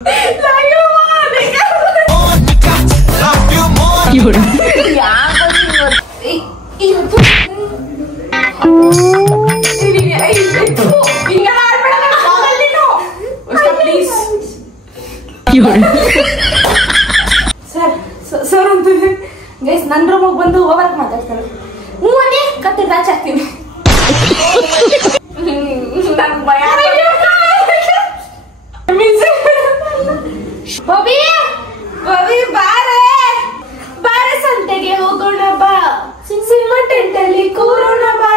Sir ಅಂತ guys ನನ್ನ ರೂಮಿಗೆ ಬಂದು ಓವರ್ ಮಾತಾಡ್ತಾರೆ. ಹ್ಞೂ ಅದೇ ಕತ್ತೆ ದಾಚ್ ಹಾಕ್ತೀನಿ. ನಂಗೆ ಭಯ. ಬಬಿ ಬಬಿ ಬಾರೆ ಬಾರೆ ಸಂತೆಗೆ ಹೋಗೋಣ ಬಾ, ಸಿನಿಮಾ ಟೆಂಟಲ್ಲಿ ಕೂರೋಣ ಬಾ,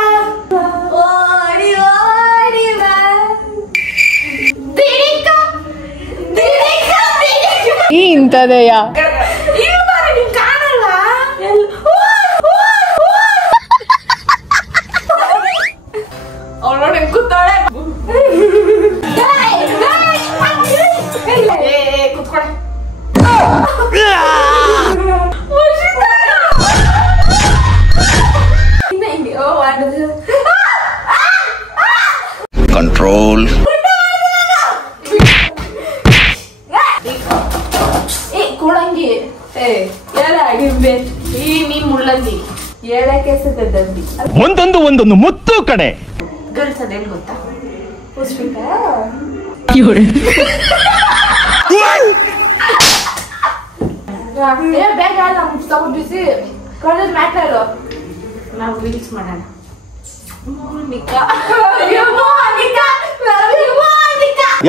ಓಡಿ ಓಡಿ ಬಾ. ಇಂತದೆಯಾ ಕಾಣಲ್ಲ. ಅವಳೋಡೆ ಕೂತಾಳೆ. ಕೂತ್ಕೊಳೆ. ಕಂಟ್ರೋಲ್. ಕೂಡಂಗಿ ಆಗಿರ್ಬೇ ಈ ನೀನ್ ಮುಳ್ಳಂಗಿ ಹೇಳಕ್ಕೆ ಸದ್ದಿ ಒಂದೊಂದು ಮುತ್ತು ಕಡೆ. ಗರ್ಲ್ಸ್ ಅದೇನ್ ಗೊತ್ತಾ? ಬೇಗ ಬಿಸಿ ಕಾಲೇಜ್ ಮ್ಯಾಟರ್ ನಾವು ರೀಲ್ಸ್ ಮಾಡೋಣ.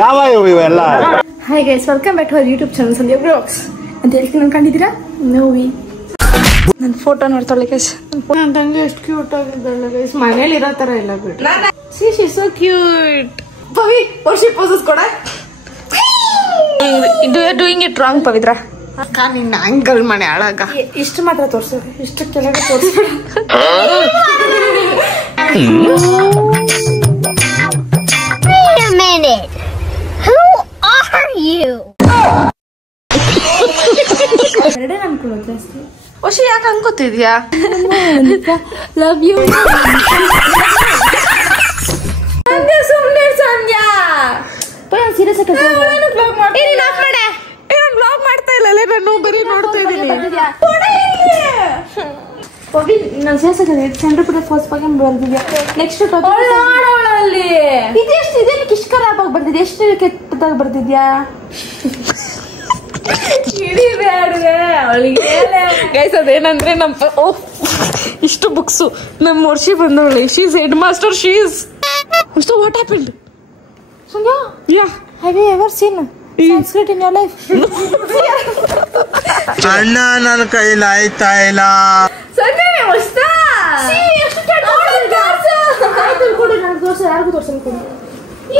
ಯಾವ ಇವೆಲ್ಲ? Hi guys, welcome back to our YouTube channel Sandhya blogs ಅಂತ ಹೇಳ್ತೀನಿ. ಅನ್ಕೊಂಡಿದ್ದೀರಾ? ನೋವಿ ನನ್ನ ಫೋಟೋ ನೋಡ್ತಾಳೆ ಗೈಸ್. ನನ್ನ ತಂಗಿ ಎಷ್ಟು ಕ್ಯೂಟ್ ಆಗಿದ್ದಾಳೆ ಗೈಸ್. ಮನೇಲಿ ಇರೋ ತರ ಇಲ್ಲ ಬಿಟ್ಟು. She so cute. Pavi Varshi poses ಕೊಡ. Doing it wrong Pavitra. ನಿನ್ನ ಆಂಗಲ್ ಮನೆ ಹಾಳಾಗ. ಇಷ್ಟು ಮಾತ್ರ ತೋರ್ಸು, ಇಷ್ಟು ಕೆಳಗೆ ತೋರಿಸ್ಬೇಡ. ಎರಡೇ ಅನ್ಕೊಳ್ಳೋದು ಜಾಸ್ತಿ. ವರ್ಷಿ ಯಾಕೆ ಅನ್ಕೋತಿದ್ಯಾ? ಲವ್ ಯು ಸಂಧ್ಯಾ. ಸುಮ್ಮನೆ ಸಂಧ್ಯಾ ಸೀರಿಯಸ್ ಬ್ಲಾಗ್ ಮಾಡ್ತಾ ಇಲ್ಲ, ನಾನು ಬರೀ ನೋಡ್ತಾ ಇದ್ದೀನಿ. ನಾನು ಸೇರ್ಸಕ್ಕೆ ಚಂದ್ರಪುರ ಫಸ್ಟ್ ಬಗ್ಗೆ ಬರ್ತಿದ್ಯಾ. ನೆಕ್ಸ್ಟ್ ಇದೆಷ್ಟು ಇದೇನಕ್ಕೆ ಇಷ್ಟು ಖರಾಬ್ ಆಗಿ ಬರ್ತಿದ್ಯಾ? ಎಷ್ಟು ಕೆಟ್ಟದಾಗಿ ಬರ್ತಿದ್ಯಾ? ಗೈಸ್ ಅದೇನಂದ್ರೆ ನಮ್ಮ ಇಷ್ಟು ಬುಕ್ಸು ನಮ್ಮ ವರ್ಷಿ ಬಂದವಳೆ. She's headmaster. She's so what happened? Sandhya, yeah have you ever seen Sanskrit in your life? ಅಣ್ಣ ನನ್ನ ಕೈಲಾಯ್ತಾ ಇಲ್ಲ. ಯಾರಿಗೂ ತೋರ್ಸಲ್ಕೊಂಡು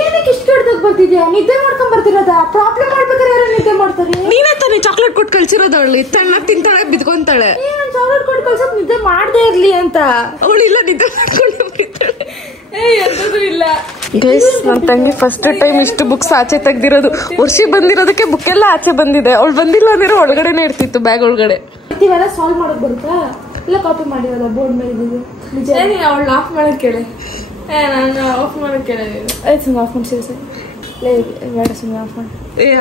ಏನಕ್ಕೆ ಇಷ್ಟು ಕೆಟ್ಟದಾಗ ಬರ್ತಿದ್ಯಾ? ನಿದ್ದೆ ಮಾಡ್ಕೊಂಡ್ ಬರ್ತಿರೋದ? ಪ್ರಾಬ್ಲಮ್ ಮಾಡ್ಬೇಕಾದ್ರೆ ಯಾರು ನಿದ್ದೆ ಮಾಡ್ತಾರೆ? ನೀನೇ ತಾನೇ ಚಾಕ್ಲೇಟ್ ಕೊಟ್ಟು ಕಳ್ಸಿರೋದು. ಅವಳು ತಣ್ಣ ತಿಂತಾಳೆ, ಬಿದ್ಕೊಂತಾಳೆ. ಚಾಕ್ಲೇಟ್ ಕೊಟ್ಟು ಕಳ್ಸೋಕ್ ನಿದ್ದೆ ಮಾಡದೇ ಇರ್ಲಿ ಅಂತ. ಅವಳು ಇಲ್ಲ, ನಿದ್ದೆ ಮಾಡ್ಕೊಂಡು ಬಿಡ್ತಾಳೆ. ಇಲ್ಲ ಗೈಸ್, ನನ್ನ ತಂಗಿ ಫಸ್ಟ್ ಟೈಮ್ ಇಷ್ಟು ಬುಕ್ಸ್ ಆಚೆ ತೆಗ್ದಿರೋದು. ವರ್ಷಿ ಬಂದಿರೋದಕ್ಕೆ ಬುಕ್ ಎಲ್ಲ ಆಚೆ ಬಂದಿದೆ. ಅವಳು ಬಂದಿಲ್ಲ ಅಂದ್ರೆ ಒಳಗಡೆನೆ ಇರ್ತಿತ್ತು, ಬ್ಯಾಗ್ ಒಳಗಡೆ. ಇವೆಲ್ಲ ಸಾಲ್ವ್ ಮಾಡಕ್ ಬರುತ್ತಾ? ಇಲ್ಲ ಕಾಪಿ ಮಾಡಿರೋದ ಬೋರ್ಡ್ ಮೇಲೆ ಇದ್ದೀವಿ. ನಿಜ ಅವಳು ಆಫ್ ಮಾಡಕ್ ಕೇಳಿ. ನಾನು ಆಫ್ ಮಾಡಕ್ ಕೇಳಿ. ಆಯ್ತು ಸುಮ್ಮನೆ ಆಫ್ ಮಾಡಿ. ಸರಿ ಬೇಡ ಸುಮ್ಮನೆ ಆಫ್ ಮಾಡಿ.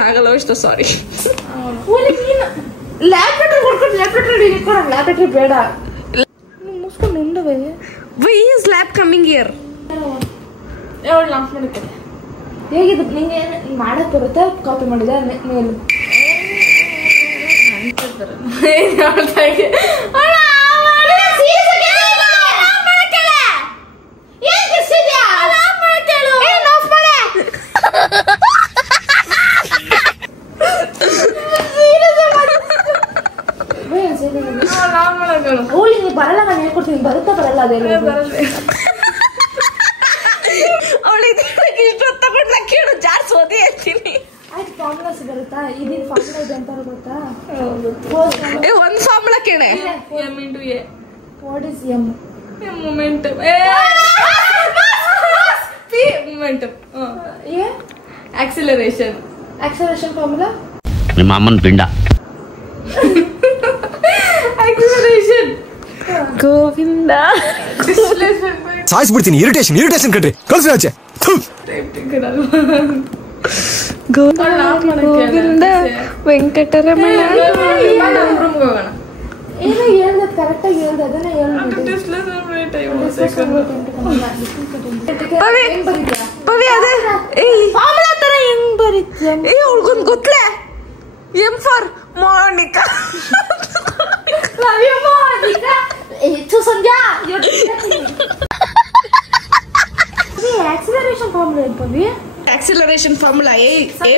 ಆಗಲ್ಲ ಇಷ್ಟ, ಸಾರಿ. ಲ್ಯಾಪ್ಟಾಪ್ ಕೊಡ್ಕೊಂಡು ಲ್ಯಾಪ್ಟಾಪ್ ಬೇಡ ಮುಸ್ಕೊಂಡು ಉಂಡವೆ. Why is lab coming here? ಅವಳು ಆಫ್ ಮಾಡಕ್ಕೆ ಹೇಗಿದ್ದು? ನಿಂಗೆ ಮಾಡಕ್ ಬರುತ್ತೆ? ಕಾಪಿ ಮಾಡಿದ ಮೇಲು ಬರಲ್ಲ. ನಾನು ಹೇಳ್ಕೊಡ್ತೀನಿ. ಬರುತ್ತಾ ಬರಲ್ಲ? ಅದೇ ಬರಲ್ಲ. ಕೇಳು ಜಾರ್ಸ್ ಓದಿ ಹೇಳ್ತೀನಿ. ಆಯ್ತು, ಫಾರ್ಮುಲಾಸ್ ಬರುತ್ತಾ? ಇದೀಗ ಫಾರ್ಮುಲಾ ಇದೆ ಅಂತ ಗೊತ್ತಾ? ಒಂದ್ ಫಾರ್ಮುಲಾ ಕೇಳೆ. M into A. What is M? Momentum. P momentum. A acceleration. Acceleration formula? ನಿಮ್ಮ ಅಮ್ಮನ ಪಿಂಡ. Acceleration. ಗೋವಿಂದ ಸಾಯಿಸ್ಬಿಡ್ತೀನಿ. ಇರಿಟೇಷನ್ ಕಣ್ರಿ. ಕಳ್ಸಿ ಆಚೆ. ಗೋವಿಂದ ವೆಂಕಟರಮಣ. ಏನೋ ಹೇಳ್ದ ಕರೆಕ್ಟಾಗಿ ಹೇಳ್ದ ಅದನ್ನ ಪವಿ ಅದೇ ತರ ಹೆಂಗ್ ಬರೀತ್ಯ? ಅವಳಿಗೊಂದು ಗೊತ್ತಲೇ M for Monica. Sandhya acceleration formula ಏನು Pavi? Acceleration formula A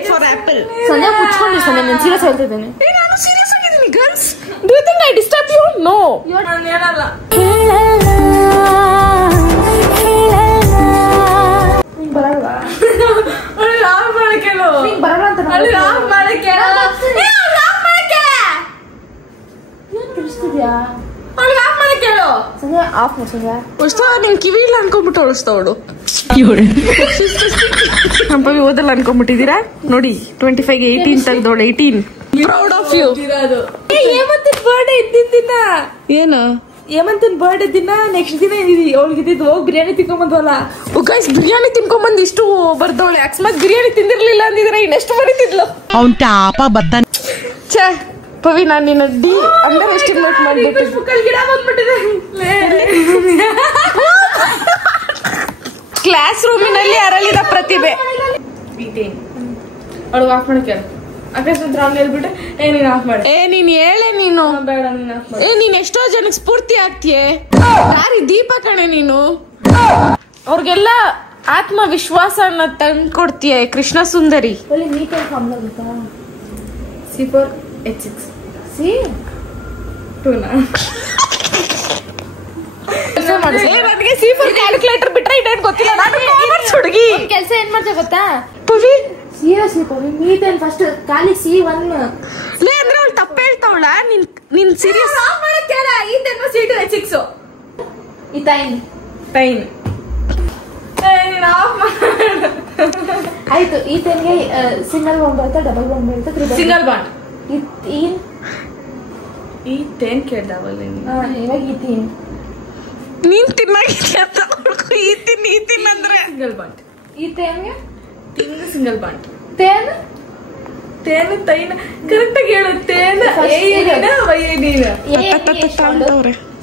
for apple. Sandhya ಮುಚ್ಕೊಂಡು ಸಂಧ್ಯಾ ನಾನು ಸೀರಿಯಸ್ ಹೇಳ್ತಿದ್ದೇನೆ. ನಾನು ಸೀರಿಯಸ್ ಆಗಿದ್ದೀನಿ girls. Do you think I disturb you? No, ನಾನು ಹೇಳಲ್ಲ. ನಿಂಗೆ ಬರಲ್ವಾ? ರಾಮ್ ಮಾಡಕ್ಕೇಳು. ನಿಂಗೆ ಬರಲ್ಲ ಅಂತ ರಾಮ್ ಮಾಡಕ್ಕೇಳು. ಏನು ತಿಳಿಸ್ತಿದ್ಯಾ? ಅವಳು ಆಫ್ ಮಾಡಕ್ಕೇಳು. ಸಂಧ್ಯಾ ಆಫ್ ಮಾಡು ಸಂಧ್ಯಾ. ಅಷ್ಟೋ ನೀನ್ ಕಿವಿ ಇಲ್ಲ ಅನ್ಕೊಂಡ್ಬಿಟ್ಟು ಅವಳಿಸ್ತಾವಳು. ಪವಿ ಓದಲ್ಲ ಅನ್ಕೊಂಡ್ಬಿಟ್ಟಿದ್ದೀರಾ? ನೋಡಿ 25ಗೆ 18 ತೆಗ್ದವಳು. 18 ಪ್ರೌಡ್ ಆಫ್ ಯು. ಹೇಮಂತನ್ ಬರ್ಡೇ ಇದ್ದಿದ್ದ ದಿನ ಏನು? ಹೇಮಂತನ್ ಬರ್ಡೇ ದಿನ ನೆಕ್ಸ್ಟ್ ದಿನ ಅವಳಿಗಿದ್ದು ಹೋಗಿ ಬಿರಿಯಾನಿ ತಿನ್ಕೊಂಬಂದ್ವಲ್ಲ. ಗೈಸ್ ಬಿರಿಯಾನಿ ತಿನ್ಕೊಂಡ್ಬಂದು ಇಷ್ಟು ಬರ್ದವಳೆ. ಅಕಸ್ಮಾತ್ ಬಿರಿಯಾನಿ ತಿಂದಿರ್ಲಿಲ್ಲ ಅಂದಿದ್ರೆ ಇನ್ನೆಷ್ಟು ಬರೀತಿದ್ಲು. ಅವ್ನ್ ಟಾಪ ಬತ್ತ. ಛೇ ಪವಿ, ನಾನು ನಿನ್ನ ಅಂಡರ್ ಎಸ್ಟಿಮೇಟ್ ಮಾಡ್ಬಿಟ್ಟು ಗಿಡ ಬಂದ್ಬಿಟ್ಟಿದೆ. ಕ್ಲಾಸ್ ರೂಮಿನಲ್ಲಿ ಅರಳಿದ ಪ್ರತಿಭೆ. ಅವಳು ಆಫ್ ಮಾಡಕ್ಕೆ ಅಕಸ್ಮಾತ್ ರಾಮ್ ಹೇಳ್ಬಿಟ್ಟೆ ನೀನ್ ಆಫ್ ಮಾಡಿ. ನೀನ್ ಹೇಳೆ ನೀನು. ಬೇಡ ನೀನ್ ಆಫ್ ಮಾಡಿ. ನೀನ್ ಎಷ್ಟೋ ಜನಕ್ಕೆ ಸ್ಫೂರ್ತಿ ಆಗ್ತೀಯ. ಯಾರಿ ದೀಪ ಕಣೆ ನೀನು. ಅವ್ರಿಗೆಲ್ಲ ಆತ್ಮವಿಶ್ವಾಸನ ತಂದ್ಕೊಡ್ತೀಯ. ಕೃಷ್ಣ ಸುಂದರಿ. ಒಳ್ಳೆ ನೀಟಾಗಿ ಫಾರ್ಮುಲಾ ಗೊತ್ತಾ? C4H6 C2 ನನಗೆ C4 ಕ್ಯಾಲ್ಕುಲೇಟರ್ ಬಿಟ್ರೆ ಇದೇನ್ ಗೊತ್ತಿಲ್ಲ. ನಾನು ಕಾಮರ್ಸ್ ಹುಡುಗಿ. ಕೆಲಸ ಏನ್ ಮಾಡ್ತೇವೆ ಗೊತ್ತಾ Pavi? Seriously Pavi, methane first ಖಾಲಿ C1 ಲೇ ಅಂದ್ರೆ ಅವಳು ತಪ್ಪು ಹೇಳ್ತಾವಳ. ನಿನ್ ಸೀರಿಯಸ್ ಆಫ್ ಮಾಡಕ್ಕೆ ಹೇಳ. ಈಥೇನ್ C2H6 ಇಥೈನ್ ನೀನ್ ಆಫ್ ಮಾಡು. ಆಯ್ತು. ಈಥೇನ್ಗೆ ಸಿಂಗಲ್ ಬಾಂಡ್ ಬರುತ್ತೆ, ಡಬಲ್ ಬಾಂಡ್ ಬರುತ್ತೆ, ತ್ರಿಬಲ್. Single bond. ಈಥೇನ್ ಕೇಳ್ದಾವಲ್ಲ ಇವಾಗ ಈಥೀನ್. ನೀನ್ ತಿನ್ನಾಗಿದ್ಯಾ ಅಂತ ಈತಿನ್ ಅಂದ್ರೆ ಸಿಂಗಲ್ ಬಾಂಡ್. ಈಥೇನ್ಗೆ ಸಿಂಗಲ್ ಬಾಂಡ್. ತೇನ್ ತೈನ ಕರೆಕ್ಟ್ ಆಗಿ ಹೇಳು. ತೇನ್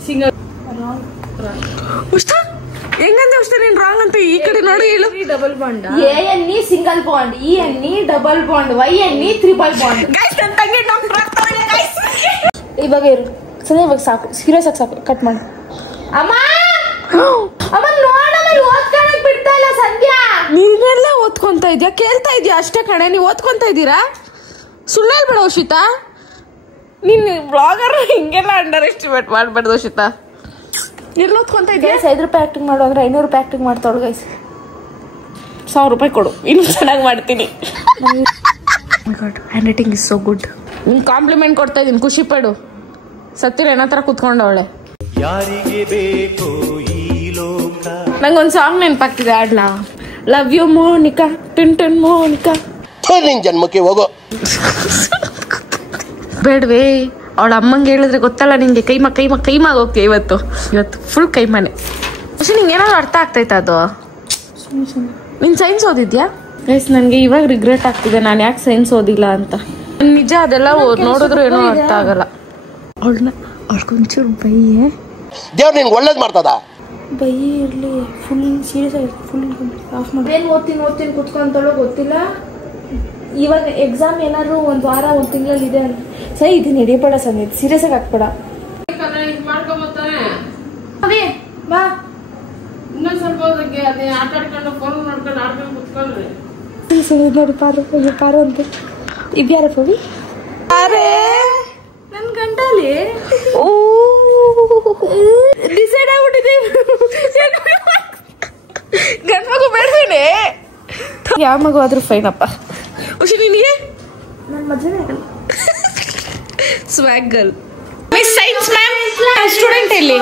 ಸಿಂಗಲ್ ಉಷ್ಟ ಹೆಂಗಂದ್ರೆ ಉಷ್ಟ ನೀನ್ ರಾಂಗ್ ಅಂತ ಈ ಕಡೆ ನೋಡಿ ಹೇಳು. Double bond. ಎನ್ನಿ ಸಿಂಗಲ್ ಬಾಂಡ್, ಎನ್ನಿ ಡಬಲ್ ಬಾಂಡ್, ಎನ್ನಿ ತ್ರಿಬಲ್ ಬಾಂಡ್. ನನ್ನ ತಂಗಿ ಡಾಕ್ಟರ್ ಆಗ್ತಾಳೆ ಗೈಸ್. ಇವಾಗ ಇರು ಸರಿ, ಇವಾಗ ಸಾಕು. ಸೀರಿಯಸ್ ಆಗಿ ಸಾಕು. ಕಟ್ ಮಾಡಿ. ಅಮ್ಮ ಅಮ್ಮ ನೋಡಲ್ಲ, ಓದ್ಕೊಳಕ್ ಬಿಡ್ತಾ ಇಲ್ಲ ಸಂಧ್ಯಾ. ನೀನೆಲ್ಲ ಓದ್ಕೊಂತ ಇದ್ಯಾ? ಕೇಳ್ತಾ ಇದ್ಯಾ ಅಷ್ಟೇ ಕಣೆ. ನೀವು ಓದ್ಕೊಂತ ಇದ್ದೀರಾ? ಸುಳ್ಳು ಹೇಳ್ಬೇಡ ಉಷಿತಾ. ನೀನ್ ಬ್ಲಾಗರ್ ಹಿಂಗೆಲ್ಲ ಅಂಡರ್ ಎಸ್ಟಿಮೇಟ್ ಮಾಡ್ಬಾರ್ದು ಉಷಿತಾ. ಎಲ್ಲಿ ಓದ್ಕೊಂತ ಇದ್ಯಾ? 5 ರೂಪಾಯಿ ಆಕ್ಟಿಂಗ್ ಮಾಡು ಅಂದ್ರೆ 500 ರೂಪಾಯಿ ಆಕ್ಟಿಂಗ್ ಮಾಡ್ತಾವಳು ಗೈಸ್. 1000 ರೂಪಾಯಿ ಕೊಡು, ಇನ್ನು ಚೆನ್ನಾಗಿ ಮಾಡ್ತೀನಿ. Hand writing is so good. ನಿನ್ ಕಾಂಪ್ಲಿಮೆಂಟ್ ಕೊಡ್ತಾ ಇದೀನಿ, ಖುಷಿ ಪಡು. ಸತ್ತಿರ ಏನೋ ತರ ಕುತ್ಕೊಂಡವಳೆ. ಯಾರಿಗೆ ಬೇಕು ಈ ಲೋಕ? ನಂಗೊಂದು ಸಾಂಗ್ ನೆನಪಾಗ್ತಿದೆ, ಆಡ್ಲಾ? ಲವ್ ಯು ಮೋನಿಕಾ, ಟನ್ ಟನ್ ಮೋನಿಕಾ. ನಿನ್ ಜನ್ಮಕ್ಕೆ ಹೋಗೋ. ಬೇಡವೇ, ಅವಳ ಅಮ್ಮಂಗೆ ಹೇಳಿದ್ರೆ ಗೊತ್ತಲ್ಲ ನಿಂಗೆ. ಕೈಮಾಗ ಹೋಗ್ತೀಯ ಇವತ್ತು ಫುಲ್ ಕೈಮಾನೆ. പക്ഷെ ನಿಂಗೆ ಏನಾದ್ರು ಅರ್ಥ ಆಗ್ತೈತ ಅದು? ನೀನ್ ಸೈನ್ಸ್ ಓದಿದ್ಯಾ? ಗೈಸ್ ನನಗೆ ಇವಾಗ ರಿಗ್ರೆಟ್ ಆಗ್ತಿದೆ ನಾನು ಯಾಕೆ ಸೈನ್ಸ್ ಓದಿಲ್ಲ ಅಂತ. ನಿಜ ಅದೆಲ್ಲ ನೋಡಿದ್ರು ಏನೋ ಅರ್ಥ ಆಗಲ್ಲ. ಅವಳಿಗೊಂಚೂರು ಬೈಯೇ. ದೇವ್ರು ನಿನ್ಗೆ ಒಳ್ಳೇದು ಮಾಡ್ತದ. ಬೈಯಿ ಇರಲಿ, ಫುಲ್ ಸೀರಿಯಸ್ ಆಗಿ ಫುಲ್ ಆಫ್ ಮಾಡಿ. ಏನು ಓದ್ತೀನಿ ಕುತ್ಕೊಂತಳೋ ಗೊತ್ತಿಲ್ಲ. ಇವಾಗ ಎಕ್ಸಾಮ್ ಏನಾದ್ರು ಒಂದು ವಾರ 1 ತಿಂಗಳಲ್ಲಿ ಇದೆ ಅಂತ ಸರಿ. ಇದನ್ನ ಹಿಡಿಯಬೇಡ ಸಂಧ್ಯಾ, ಸೀರಿಯಸ್ ಆಗಿ ಹಾಕ್ಬೇಡ. ಬಾ ಇನ್ನೊಂದು ಸ್ವಲ್ಪ ಹೋದಕ್ಕೆ ಅದೇ ಆಟ ಆಡ್ಕೊಂಡು ಫೋನ್ ನೋಡ್ಕೊಂಡು ಆಡ್ಕೊಂಡು ಕುತ್ಕೊಂಡ್ರಿ. ನೋಡಿ ಪಾರು ಅಂತ ಇದ್ಯಾರ ಪವಿ? ಅರೆ ನನ್ ಗಂಟಲಿ ಡಿಸೈಡ್ ಆಗ್ಬಿಟ್ಟಿದೆ. ಗಂಡ ಮಗು ಬೇಡವೇನೆ? ಯಾವ ಮಗು ಆದ್ರೂ ಫೈನಪ್ಪ. ಖುಷಿ ನಿನಗೆ? ನನ್ನ ಮಜಾನೇ ಆಗಲ್ಲ. ಸ್ವ್ಯಾಗ್ girl. Miss science ma'am student ಇಲ್ಲಿ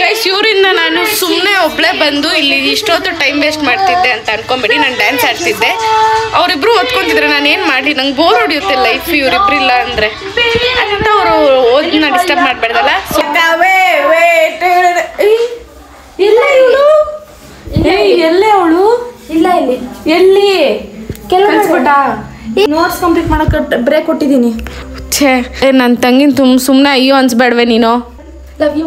ಗೈಸ್. ಇವರಿಂದ ನಾನು ಸುಮ್ಮನೆ ಒಬ್ಳೆ ಬಂದು ಇಲ್ಲಿ ಇಷ್ಟೊತ್ತು ಟೈಮ್ ವೇಸ್ಟ್ ಮಾಡ್ತಿದ್ದೆ ಅಂತ ಅನ್ಕೊಂಬಿಡಿ. ನಾನು ಡ್ಯಾನ್ಸ್ ಆಡ್ತಿದ್ದೆ, ಅವರಿಬ್ರು ಓದ್ಕೊಂತಿದ್ರೆ ನಾನು ಏನು ಮಾಡಲಿ? ನಂಗೆ ಬೋರ್ ಹೊಡಿಯುತ್ತೆ ಲೈಫ್ ಇವರಿಬ್ರು ಇಲ್ಲ ಅಂದರೆ ಅಂತ. ಅವರು ಓದನ್ನ ಡಿಸ್ಟರ್ಬ್ ಮಾಡಬಾರ್ದಲ್ಲ. ಎಲ್ಲೇ ಅವಳು? ಇಲ್ಲ ಇಲ್ಲಿ ಎಲ್ಲಿ ಕೆಲವು ನೋಟ್ಸ್ ಕಂಪ್ಲೀಟ್ ಮಾಡಕ್ಕೆ ಬ್ರೇಕ್ ಕೊಟ್ಟಿದ್ದೀನಿ. ಛೇ ನನ್ನ ತಂಗಿನ ಸುಮ್ಮನೆ ಅಯ್ಯೋ ಅನ್ಸ್ಬೇಡ್ವೆ ನೀನು. ಲವ್ ಯು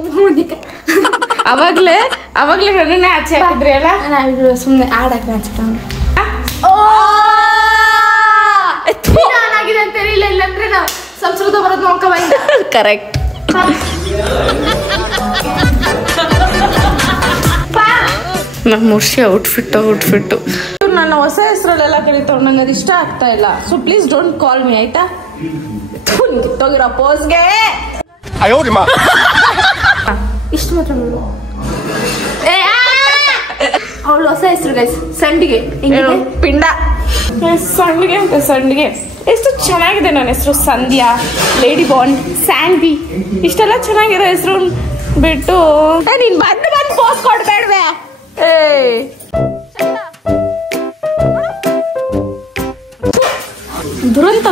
ಅವಾಗ್ಲೇ ನನ್ನೇ ಆಚೆ ಹಾಕಿದ್ರಿ ಅಲ್ಲ. ನಾವು ಸುಮ್ಮನೆ ಆಡಕ್ಕೆ ಹಚ್ಕೊಂಡು ಏನಾಗಿದೆ ಅಂತ ಹೇಳಿಲ್ಲ. ಇಲ್ಲಾಂದ್ರೆ ನಾವು ಸಂಸ್ಕೃತ ಬರೋದು ನೋಡ್ಕೋಬಾರ್ದು. ಕರೆಕ್ಟ್. ನಮ್ಮ ಮುರ್ಷಿ ಔಟ್ಫಿಟ್ಟು ನನ್ನ ಹೊಸ ಹೆಸರಲ್ಲೆಲ್ಲ ಕರೀತಾವ್, ನಂಗೆ ಅದು ಇಷ್ಟ ಆಗ್ತಾ ಇಲ್ಲ. So please don't call me ಆಯ್ತಾ. ಕಿತ್ತೋಗಿರೋ ಪೋಸ್ಗೆ ಇಷ್ಟು ಮಾತ್ರ ನೋಡು. ಅವಳು ಹೊಸ ಹೆಸರು ಗೈಸ್ ಸಂಡಿಗೆ. ಪಿಂಡ ಸಂಡಿಗೆ ಎಷ್ಟು ಚೆನ್ನಾಗಿದೆ ನನ್ನ ಹೆಸರು. ಸಂಧ್ಯಾ, ಲೇಡಿ ಬಾಂಡ್, ಸ್ಯಾಂಡಿ, ಇಷ್ಟೆಲ್ಲ ಚೆನ್ನಾಗಿರೋ ಹೆಸರು ಬಿಟ್ಟು ನೀನ್ ಬಂದು ಪೋಸ್ಟ್ ಕೊಡ್ಬೇಡ್ವೆ.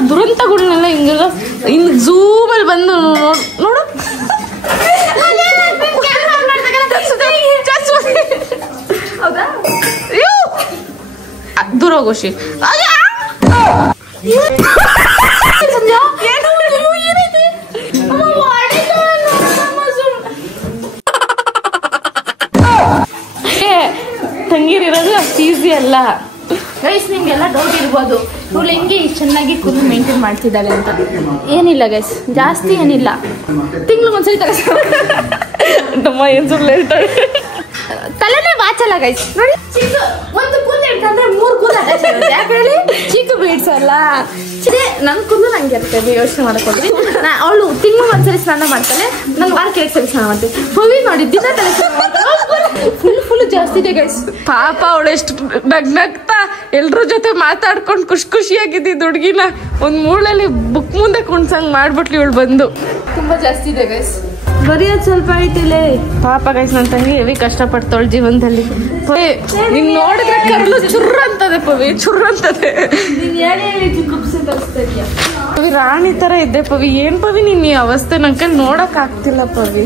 ದುರಂತಗಳನ್ನೆಲ್ಲ ಹಿಂಗ ಝೂಮಲ್ಲಿ ಬಂದು ನೋಡು. ದೂರ ಹೋಗೋಶಿ. ತಂಗಿರಿರೋದು ಅಷ್ಟು ಈಸಿ ಅಲ್ಲ ಗೈಸ್. ನಿಮ್ಗೆಲ್ಲ ಡೌಟ್ ಇರ್ಬೋದು, ಇವಳು ಹೆಂಗೆ ಚೆನ್ನಾಗಿ ಕೂದಲು ಮೇಂಟೈನ್ ಮಾಡ್ತಿದ್ದಾಳೆ ಅಂತ. ಏನಿಲ್ಲ ಗೈಸ್, ಜಾಸ್ತಿ ಏನಿಲ್ಲ. ತಿಂಗ್ಳಿಗೊಂದ್ಸರಿ ನಮ್ಮ ಏನ್ ಸುಳ್ಳು ಹೇಳ್ತಾಳೆ. ತಲೆನೇ ಬಾಚಲ್ಲ ಗೈಸ್. ನೋಡಿ ಒಂದು ಕೂದಲು ಇಡ್ತಂದ್ರೆ 3 ಕೂದಲು ಯಾಕೆ ಹೇಳಿ? ಚಿಕ್ಕ ಬೀಡ್ಸ್ ಅಲ್ಲ. ನನ್ ಕೂದಲು ನಂಗೆ ಇರ್ತದೆ, ಯೋಚನೆ ಮಾಡ್ಕೊಳ್ರಿ. ಅವಳು ತಿಂಗ್ಳಿಗೊಂದ್ಸರಿ ಸ್ನಾನ ಮಾಡ್ತಾಳೆ, ನಾನು ವಾರಕ್ಕೆ 2 ಸರಿ ಸ್ನಾನ ಮಾಡ್ತೀನಿ. ಹೋಗಿ ನೋಡಿ ದಿನ ತಲೆ ಫುಲ್ ಜಾಸ್ತಿ ಇದೆ ಗೈಸ್. ಪಾಪ ಅವಳು ಎಷ್ಟು ನಗ್ನಗ್ತಾ ಎಲ್ರ ಜೊತೆ ಮಾತಾಡ್ಕೊಂಡು ಖುಷಿಯಾಗಿದ್ದಿದ್ದು ಹುಡುಗಿನ ಒಂದ್ ಮೂಳಲ್ಲಿ ಬುಕ್ ಮುಂದೆ ಕುಣ್ಸಂಗ್ ಮಾಡ್ಬಿಟ್ಲಿ ಇವಳು ಬಂದು. ತುಂಬಾ ಜಾಸ್ತಿ ಇದೆ ಗೈಸ್. ಬರೆಯೋದು ಸ್ವಲ್ಪ ಐತಿಲ್ಲ. ಪಾಪ ಗೈಸ್, ನನ್ನ ತಂಗಿ ಹೆವಿ ಕಷ್ಟಪಡ್ತಾವಳು ಜೀವನದಲ್ಲಿ. ನೀನ್ ನೋಡಿದ್ರೆ ಕರ್ಲು ಚುರ್ರ ಅಂತದೆ ಪವಿ, ಚುರ್ರ ಅಂತದೆ. ಪವಿ ರಾಣಿ ತರ ಇದ್ದೆ ಪವಿ. ಏನ್ ಪವಿ ನೀನ್ ಈ ಅವಸ್ಥೆ ನಂಗೆ ನೋಡಕ್ ಆಗ್ತಿಲ್ಲ ಪವಿ.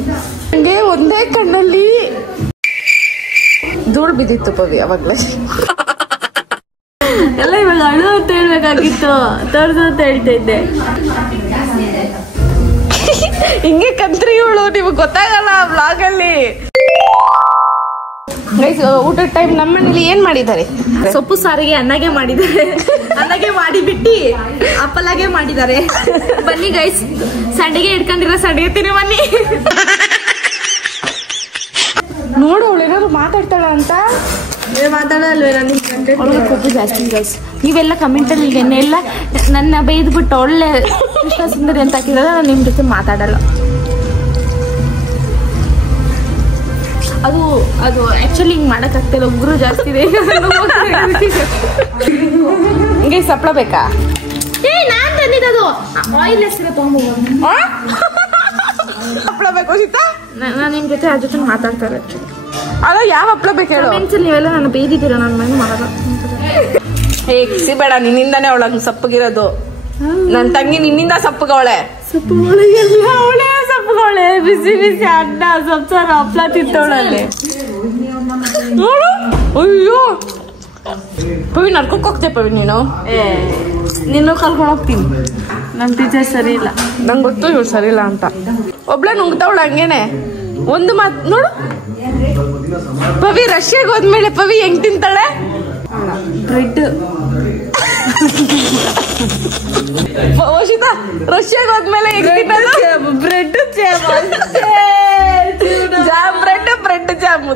ನಂಗೆ ಒಂದೇ ಕಣ್ಣಲ್ಲಿ ಧೂಳ್ ಬಿದ್ದಿತ್ತು ಪವಿ ಅವಾಗ್ಲೇ. ಎಲ್ಲ ಇವಾಗ ಅಳು ಅಂತ ಹೇಳ್ಬೇಕಾಗಿತ್ತು, ತೋರ್ಸು ಅಂತ ಹೇಳ್ತಾ ಇದ್ದೆ. ಹಿಂಗೆ ಕಂತ್ರಿ ಇವಳು, ನಿಮ್ಗೆ ಗೊತ್ತಾಗಲ್ಲ ವ್ಲಾಗ್ ಅಲ್ಲಿ. ಊಟದ ಟೈಮ್ ನಮ್ಮ ಮನೇಲಿ ಏನ್ ಮಾಡಿದ್ದಾರೆ? ಸೊಪ್ಪು ಸಾರಿಗೆ ಅನ್ನಗೆ ಮಾಡಿದ್ದಾರೆ. ಅನ್ನಗೆ ಮಾಡಿ ಬಿಟ್ಟು ಅಪ್ಪಲಾಗೆ ಮಾಡಿದ್ದಾರೆ. ಬನ್ನಿ ಗೈಸ್, ಸಂಡಿಗೆ ಇಟ್ಕೊಂಡಿರೋ ಸಂಡಿಗೆ ತಿನ್ನಿ ಬನ್ನಿ. ನೋಡು ಅವಳು ಏನಾದ್ರು ಮಾತಾಡ್ತಾಳ ಅಂತ. ಮಾತಾಡಲ್ವೇ? ಅವಳಿಗೆ ಕೊಬ್ಬು ಜಾಸ್ತಿ ಗೈಸ್. ನೀವೆಲ್ಲ ಕಮೆಂಟಲ್ಲಿ ಎಲ್ಲ ನನ್ನ ಬೈದ್ಬಿಟ್ಟು ಒಳ್ಳೆ ಕೃಷ್ಣ ಸುಂದರಿ ಅಂತ ಹಾಕಿದ್ರೆ ನಾನು ನಿಮ್ಮ ಜೊತೆ ಮಾತಾಡಲ್ಲ. ಅದು ಆಕ್ಚುಲಿ ಹಿಂಗ್ ಮಾಡಕ್ಕಾಗ್ತಿಲ್ಲ, ಉಗ್ರು ಜಾಸ್ತಿ ಇದೆ. ಹಿಂಗೆ ಸಪ್ಳ ಬೇಕಾ? ನಾನ್ ತಂದಿದ್ದು ಆಯಿಲ್ ಹೆಸರು ತಗೊಂಡ್ಬೋದು. ಹಪ್ಪಳ ಬೇಕು ಸೀತಾ? ನಾನು ನಿಮ್ ಜೊತೆ ಅದ್ರ ಜೊತೆ ಮಾತಾಡ್ತಾ ಇರೋದು. ಅದ ಯಾವ ಹಪ್ಪಳ ಬೇಕು ಹೇಳು? ನೀವೆಲ್ಲ ನಾನು ಬೇಯ್ದಿದ್ದೀರ, ನನ್ನ ಮನೆ ಮಾಡಲ್ಲ. ಸಿಬೇಡ, ನಿನ್ನಿಂದಾನೇ ಅವಳಂಗ್ ಸಪ್ಪಗಿರೋದು. ನನ್ ತಂಗಿ ನಿನ್ನಿಂದ ಸಪ್ಪಗವಳೆ. ಅವಳೇ ಸಪ್ಪುಗಳೇ, ಬಿಸಿ ಬಿಸಿ ಅನ್ನ ಸೊಪ್ಪು ಸಾರು ಹಪ್ಳ ತಿಂತವಳಲ್ಲಿ. ನೋಡು, ಅಯ್ಯೋ ಪವಿ ನಡ್ಕೊಕ್ ಹೋಗ್ತೇ ಪವಿ ನೀನು. ನಿನ್ನೂ ಕರ್ಕೊಂಡು ಹೋಗ್ತೀನಿ. ನನ್ನ ಟೀಚರ್ ಸರಿ ಇಲ್ಲ. ನಂಗೆ ಗೊತ್ತು ಇವ್ರು ಸರಿ ಇಲ್ಲ ಅಂತ. ಒಬ್ಳೆ ನುಂಗ್ತಾವಳ ಹಂಗೇನೆ. ಒಂದು ಮಾತು ನೋಡು, ಪವಿ ರಷ್ಯಾಗೆ ಹೋದ್ಮೇಲೆ ಪವಿ ಹೆಂಗ್ ತಿಂತಾಳೆ? ಬ್ರೆಡ್. ಶೀತಾ ರಷ್ಯಾಗೆ ಹೋದ್ಮೇಲೆ ಹೆಂಗ್ ತಿನ್ನೋದು? Bread bread jam.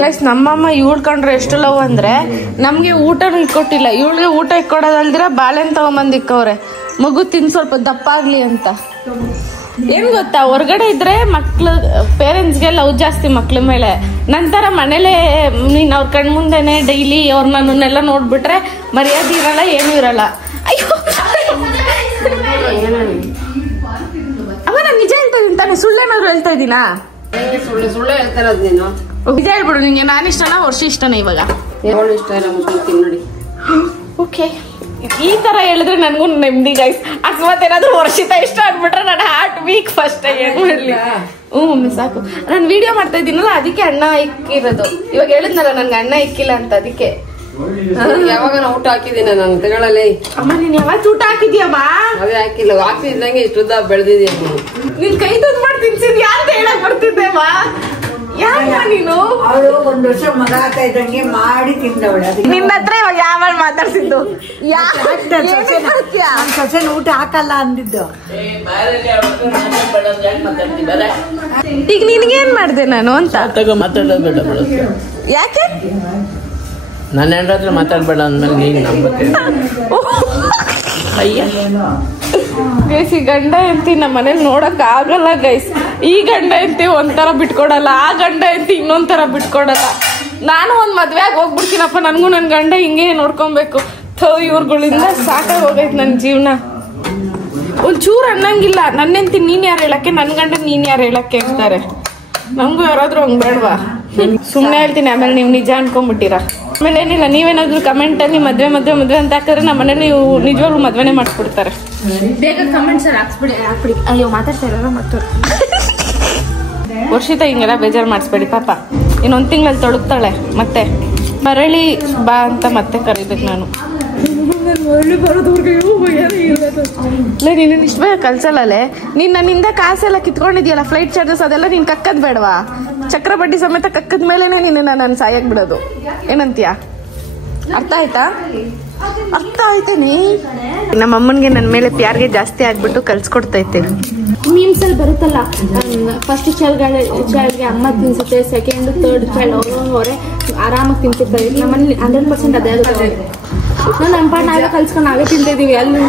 ಗೈಸ್, ನಮ್ಮಮ್ಮ ಇವಳು ಕಂಡ್ರೆ ಎಷ್ಟು ಲವ್ ಅಂದ್ರೆ ನಮ್ಗೆ ಊಟನೂ ಇಕ್ಕೊಟ್ಟಿಲ್ಲ. ಇವಳಿಗೆ ಊಟ ಇಕ್ಕೊಡೋದಲ್ದಿರ ಬಾಳೆನ್ ತಗೊಂಬಂದ್ ಇಕ್ಕವ್ರೆ, ಮಗು ತಿನ್ ಸ್ವಲ್ಪ ದಪ್ಪ ಆಗ್ಲಿ ಅಂತ. ಏನ್ ಗೊತ್ತಾ, ಹೊರಗಡೆ ಇದ್ರೆ ಮಕ್ಳು ಪೇರೆಂಟ್ಸ್ಗೆ ಲವ್ ಜಾಸ್ತಿ ಮಕ್ಳ ಮೇಲೆ. ನಂತರ ಮನೇಲೆ ನೀನ್ ಅವ್ರ ಕಣ್ ಮುಂದೆನೆ ಡೈಲಿ ಅವ್ರ ನನ್ನೆಲ್ಲ ನೋಡ್ಬಿಟ್ರೆ ಮರ್ಯಾದೆ ಇರಲ್ಲ, ಏನೂ ಇರಲ್ಲ. ಅಯ್ಯೋ ಅವ ನಾನು ನಿಜ ಹೇಳ್ತಾ ಇದೀನಿ ತಾನೆ, ಸುಳ್ಳೇನಾದ್ರು ಹೇಳ್ತಾ ಇದೀನಾ? ಸುಳ್ಳು ಹೇಳ್ತಾ ಇರೋದು ನೀನು. ನಿಜ ಹೇಳ್ಬಿಡು, ನಿಂಗೆ ನಾನು ಇಷ್ಟನಾ ವರ್ಷ ಇಷ್ಟನಾ? ಇವಾಗ ಇಷ್ಟ ಇಲ್ಲ, ಮುಸ್ಲಿಂ ನೋಡಿ. ಓಕೆ, ಈ ತರ ಹೇಳಿದ್ರೆ ನನ್ಗೂ ನೆಮ್ಮದಿ ಗೈಸ್. ಅಕಸ್ಮಾತ್ ಏನಾದ್ರು ವರ್ಷಿತ ಇಷ್ಟ ಅಂದ್ಬಿಟ್ರೆ ನನ್ನ ಹಾರ್ಟ್ ವೀಕ್ ಫಸ್ಟ್. ಏನ್ ಮಾಡ್ಲಿ? ಮಮ್ಮಿ ಸಾಕು. ನಾನು ವಿಡಿಯೋ ಮಾಡ್ತಾ ಇದ್ದೀನಲ್ಲ, ಅದಕ್ಕೆ ಅಣ್ಣ ಇಕ್ಕಿರೋದು. ಇವಾಗ ಹೇಳಿದ್ನಲ್ಲ ನನ್ಗೆ ಅಣ್ಣ ಇಕ್ಕಿಲ್ಲ ಅಂತ, ಅದಕ್ಕೆ ಯಾವಾಗ ಊಟ ಹಾಕಿದ್ದೀನಿ ನಾನು ತಗೊಳ್ಳಲಿ. ಅಮ್ಮ ನೀನ್ ಯಾವತ್ತು ಊಟ ಹಾಕಿದ್ಯಮ್ಮ? ಅವೇ ಹಾಕಿಲ್ಲ, ಹಾಕ್ತಿದ್ದಂಗೆ ಇಷ್ಟುದ್ದ ಬೆಳೆದಿದ್ಯಾ ನೀನು. ನಿನ್ ಕೈ ತುದ್ ಮಾಡಿ ತಿನ್ಸಿದ್ ಯಾರ್ದು ಹೇಳಕ್ ಬರ್ತಿದ್ದೆಮ್ಮ? ಯಾರಮ್ಮ ನೀನು? ಅವಳು 1 ವರ್ಷ ಮಗ ಆಗ್ತಾ ಇದ್ದಂಗೆ ಮಾಡಿ ತಿಂದವಳೆ. ನಿನ್ನ ಹತ್ರ ಇವಾಗ ಯಾವ ಮಾತಾಡ್ಸಿದ್ದು? ಸೊಸೆನ ಊಟ ಹಾಕಲ್ಲ ಅಂದಿದ್ದು. ಈಗ ನಿನ್ಗೇನ್ ಮಾಡ್ದೆ ನಾನು ಅಂತ? ಮಾತಾಡಬೇಡ ಯಾಕೆ? ನನ್ನ ಹೆಂಡ್ರ ಹತ್ರ ಮಾತಾಡ್ಬೇಡ ಅಂದ್ಮೇಲೆ ನೀನು ನಂಬತ್ತೆ. ಗೈಸ್, ಈ ಗಂಡ ಎಂತಿ ನಮ್ಮ ಮನೇಲಿ ನೋಡಕ್ ಆಗಲ್ಲ ಗೈಸ್. ಈ ಗಂಡ ಎಂತಿ ಒಂಥರ ಬಿಟ್ಕೊಡಲ್ಲ, ಆ ಗಂಡ ಎಂತಿ ಇನ್ನೊಂಥರ ಬಿಟ್ಕೊಡಲ್ಲ. ನಾನು ಒಂದ್ ಮದ್ವೆಯಾಗಿ ಹೋಗ್ಬಿಡ್ತೀನಪ್ಪ, ನನ್ಗೂ ನನ್ ಗಂಡ ಹಿಂಗೆ ನೋಡ್ಕೊಬೇಕು. ಇವ್ರುಗಳಿಂದ ಸಾಕಾಗಿ ಹೋಗೈತ್ ನನ್ ಜೀವನ. ಒಂಚೂರು ಅನ್ನಂಗಿಲ್ಲ. ನನ್ನೆಂತಿ ನೀನ್ ಯಾರು ಹೇಳಕ್ಕೆ, ನನ್ ಗಂಡ ನೀನ್ ಯಾರು ಹೇಳಕ್ಕೆ ಅಂತಾರೆ. ನಮ್ಗೂ ಯಾರಾದ್ರೂ ಹಂಗ್ ಬೇಡವಾ? ಸುಮ್ನೆ ಹೇಳ್ತೀನಿ, ಆಮೇಲೆ ನೀವ್ ನಿಜ ಅನ್ಕೊಂಡ್ಬಿಟ್ಟಿರ. ಆಮೇಲೆ ಏನಿಲ್ಲ, ನೀವೇನಾದ್ರು ಕಮೆಂಟ್ ಅಲ್ಲಿ ಮದ್ವೆ ಮದ್ವೆ ಮದ್ವೆ ಅಂತ ಹಾಕಿದ್ರೆ ನಮ್ಮ ಮನೇಲಿ ನಿಜವಾಗ್ಲೂ ಮದ್ವೆನೆ ಮಾಡಿಸ್ಬಿಡ್ತಾರೆ. ಬೇಗ ಕಮೆಂಟ್ಸ್ ಹಾಕ್ಬಿಡಿ. ಅಯ್ಯೋ ಮಾತಾಡ್ತಾ ಇರೋ ಮತ್ತು ವರ್ಷಿತ ಹಿಂಗೆಲ್ಲ ಬೇಜಾರು ಮಾಡಿಸ್ಬೇಡಿ ಪಾಪ. ಇನ್ನೊಂದ್ ತಿಂಗಳಲ್ಲಿ ತೊಡಗ್ತಾಳೆ. ಮತ್ತೆ ಮರಳಿ ಬಾ ಅಂತ ಮತ್ತೆ ಕರಿಬೇಕು ನಾನು. ನೀನು ಇಷ್ಟ ಬೇಗ ಕಲ್ಸಲ್ಲೇ. ನೀನ್ ನನ್ನಿಂದ ಕಾಸೆಲ್ಲ ಕಿತ್ಕೊಂಡಿದ್ಯಲ್ಲ, ಫ್ಲೈಟ್ ಚಾರ್ಜಸ್ ಅದೆಲ್ಲ ನೀನ್ ಕಕ್ಕದ್ ಬೇಡವಾ? ಚಕ್ರ ಬಡ್ಡಿ ಸಮೇತ ಕಕ್ಕದ ಮೇಲೆನೆ ನಿನ್ನ ನಾನು ಸಾಯಕ್ ಬಿಡೋದು. ಏನಂತೀಯ? ಅರ್ಥ ಆಯ್ತಾ? ಅರ್ಥ ಆಯ್ತೇನೆ. ನಮ್ಮ ಅಮ್ಮನ್ಗೆ ನನ್ನ ಮೇಲೆ ಪ್ಯಾರ್ಗೆ ಜಾಸ್ತಿ ಆಗ್ಬಿಟ್ಟು ಕಲ್ಸ್ಕೊಡ್ತೈತೆ. ಮೀಮ್ಸ್ ಅಲ್ಲಿ ಬರುತ್ತಲ್ಲ, ಫಸ್ಟ್ ಚೈಲ್ಡ್ಗೆ ಅಮ್ಮ ತಿನ್ಸುತ್ತೆ, ಸೆಕೆಂಡ್ ಥರ್ಡ್ ಚೈಲ್ಡ್ ಅವರೇ ಆರಾಮಾಗಿ ತಿಂತಿರ್ತಾರೆ. ನಮ್ಮಲ್ಲಿ 100% ಅದೇ ಆಗುತ್ತೆ. ನಾವು ನಮ್ಮ ಪಾಟ್ ನಾವೇ ಕಲ್ಸ್ಕೊಂಡು ನಾವೇ ತಿಂತಿದೀವಿ. ಅಲ್ಲಿ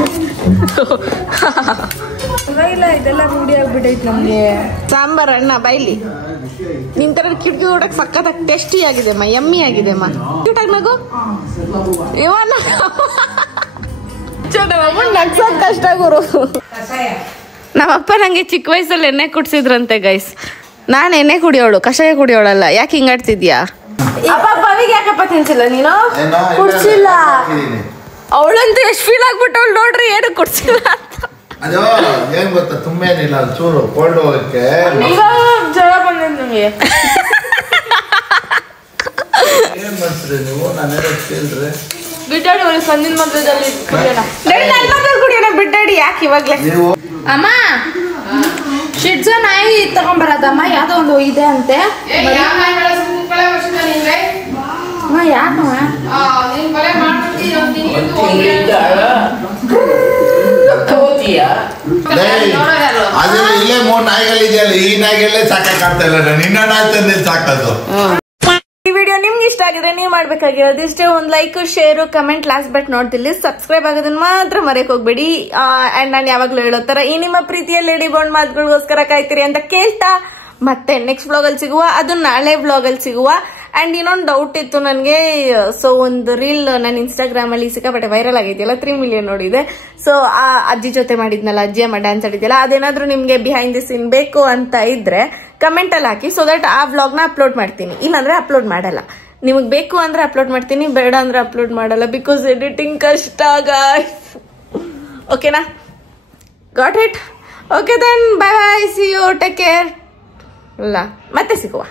ಇಲ್ಲ, ಇದೆಲ್ಲ ರೂಢಿ ಆಗ್ಬಿಟ್ಟೈತೆ ನಮ್ಗೆ. ಸಾಂಬಾರ್ ಅಣ್ಣ ಬೈಲಿ. ನಿನ್ ತರ ಕಿಟಕಿ ನೋಡಕ್ ಸಕ್ಕತ್ತಾಗಿ ಟೇಸ್ಟಿ ಆಗಿದೆ ಅಮ್ಮ, ಯಮ್ಮಿ ಆಗಿದೆ ಅಮ್ಮ. ಕ್ಯೂಟಾಗಿ ನಗು. ಇವನ್ನ ನಗ್ಸೋದ್ ಕಷ್ಟ ಗುರು. ನಮ್ಮಪ್ಪ ನಂಗೆ ಚಿಕ್ಕ ವಯಸ್ಸಲ್ಲಿ ಎಣ್ಣೆ ಕುಡ್ಸಿದ್ರಂತೆ ಗೈಸ್. ನಾನು ಎಣ್ಣೆ ಕುಡಿಯೋಳು, ಕಷಾಯ ಕುಡಿಯೋಳಲ್ಲ. ಯಾಕೆ ಹಿಂಗಾಡ್ತಿದ್ಯಾ? ಬವಿಗೆ ಯಾಕಪ್ಪ ತಿನ್ಸಿಲ್ಲ ನೀನು? ಕುಡ್ಸಿಲ್ಲ. ಅವಳಂತೂ ಎಷ್ಟು ಫೀಲ್ ಆಗ್ಬಿಟ್ಟು ಅವಳು ನೋಡ್ರಿ, ಏನು ಕುಡ್ಸಿಲ್ಲ ಅಂತ. ಅದು ಏನ್ ಗೊತ್ತಾ, ತುಂಬೇನಿಲ್ಲ, ಚೂರು ಕೋಲ್ಡ್ ಹೋಗಕ್ಕೆ ಜ್ವರ ಬಂದಿದ್ ನಿಮಗೆ. ಏನ್ ಮಾಡ್ತೀರಿ ನೀವು? ನಾನೇನೋ ಕೇಳ್ರಿ. ಬಿಟ್ಟಾಡಿ ಅವಳು ಸಂದಿನ ಮಧ್ಯದಲ್ಲಿ ಕುಡಿಯೋಣ. ನನ್ನ ಮದ್ವೆಲಿ ಕುಡಿಯೋಣ ಬಿಟ್ಟಾಡಿ. ಯಾಕೆ ಇವಾಗ್ಲೇ? ಅಮ್ಮ ಶಿಡ್ಜ ನಾಯಿ ತಗೊಂಬರದಮ್ಮ, ಯಾವ್ದೋ ಒಂದು ಇದೆ ಅಂತೆ. ಯಾಕಮ್ಮ ಅದೇ ಇಲ್ಲೇ 3 ನಾಯಿಗಳಿದೆಯಲ್ಲ, ಈ ನಾಯಿಗಳೇ ಸಾಕಾಗ್ತಾ ಇಲ್ಲ. ನಿನ್ನ ನಾಯಿ ತಂದೆ ಸಾಕದು. ಈ ವಿಡಿಯೋ ನಿಮ್ಗೆ ಇಷ್ಟ ಆಗಿದ್ರೆ ನೀವು ಮಾಡ್ಬೇಕಾಗಿರೋದು ಇಷ್ಟೇ, ಒಂದು like, share, comment, last but not the least subscribe ಆಗೋದನ್ನ ಮಾತ್ರ ಮರೆಯಕ್ ಹೋಗ್ಬೇಡಿ. ಅಂಡ್ ನಾನು ಯಾವಾಗ್ಲೂ ಹೇಳೋ ತರ ಈ ನಿಮ್ಮ ಪ್ರೀತಿಯ ಲೇಡಿ ಬಾಂಡ್ ಮಾತುಗಳಿಗೋಸ್ಕರ ಕಾಯ್ತೀರಿ ಅಂತ ಕೇಳ್ತಾ ಮತ್ತೆ ನೆಕ್ಸ್ಟ್ ವ್ಲಾಗ್ ಅಲ್ಲಿ ಸಿಗುವ, ಅದು ನಾಳೆ ವ್ಲಾಗ್ ಅಲ್ಲಿ ಸಿಗುವ. ಅಂಡ್ ಇನ್ನೊಂದು ಡೌಟ್ ಇತ್ತು ನನಗೆ. ಸೊ ಒಂದು ರೀಲ್ ನನ್ನ ಇನ್ಸ್ಟಾಗ್ರಾಮ್ ಅಲ್ಲಿ ಸಿಕ್ಕಾಪಟ್ಟೆ ವೈರಲ್ ಆಗಿದೆಯಲ್ಲ, 3 ಮಿಲಿಯನ್ ನೋಡಿದೆ. ಸೊ ಆ ಅಜ್ಜಿ ಜೊತೆ ಮಾಡಿದ್ನಲ್ಲ, ಅಜ್ಜಿ ಅಮ್ಮ ಡ್ಯಾನ್ಸ್ ಆಡಿದ್ಯಲ್ಲ, ಅದೇನಾದ್ರೂ ನಿಮ್ಗೆ ಬಿಹೈಂಡ್ ದಿ ಸೀನ್ ಬೇಕು ಅಂತ ಇದ್ರೆ ಕಮೆಂಟ್ ಅಲ್ಲಿ ಹಾಕಿ. ಸೊ ದಟ್ ಆ ವ್ಲಾಗ್ ನ ಅಪ್ಲೋಡ್ ಮಾಡ್ತೀನಿ. ಇಲ್ಲಾಂದ್ರೆ ಅಪ್ಲೋಡ್ ಮಾಡಲ್ಲ. ನಿಮಗ್ ಬೇಕು ಅಂದ್ರೆ ಅಪ್ಲೋಡ್ ಮಾಡ್ತೀನಿ, ಬೇಡ ಅಂದ್ರೆ ಅಪ್ಲೋಡ್ ಮಾಡಲ್ಲ. ಬಿಕಾಸ್ ಎಡಿಟಿಂಗ್ ಕಷ್ಟ ಗಾಯ್ಸ್. ಓಕೆನಾ? Got it? Okay then bye bye, see you, take care. ಇಲ್ಲ ಮತ್ತೆ ಸಿಗುವ.